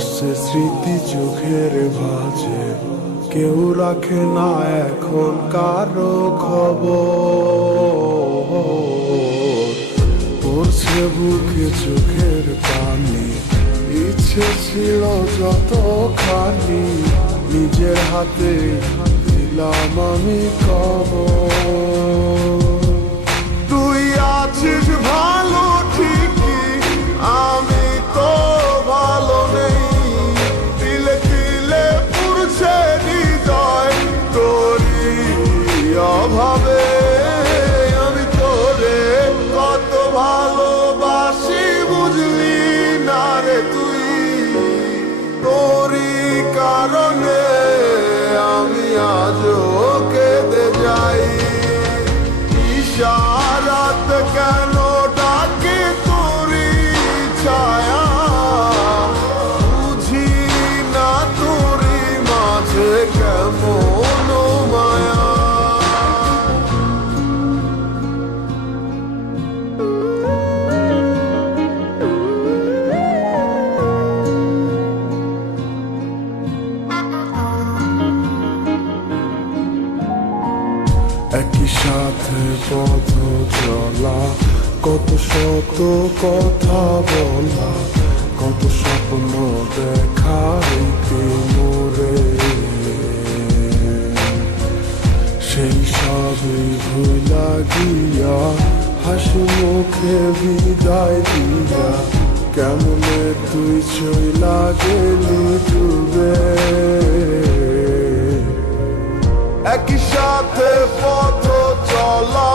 ভাসছে স্মৃতি চোখের ভাঁজে, কেউ রাখে না এখন কারো খবর। পড়ছে বুকে চোখের পানি, ইচ্ছে ছিল যতখানি, নিজের হাতে দিলাম আমি কবর। তুই আছিস ভালো ঠিকই, আমি তো ভালো নেই। তিলে তিলে পুড়ছে হৃদয় তোরই অভাবে। আমি তোরে কত ভালোবাসি বুঝলি না রে তুই, তোরই কারণে আমি আজও কেঁদে যাই। ইশারাত কেন ডাকে তোরই ছায়া, বুঝি না তোরই মাঝে কেমন মায়া। একই সাথে পথ চলা, কত শত কথা বলা, কত স্বপ্ন দেখা মোরে, সেই সবই ভুলা গিয়া হাসি মুখে বিদায় দিয়া, কেমনে তুই চইলা গেলি ডুবে। একই সাথে পথ চলা,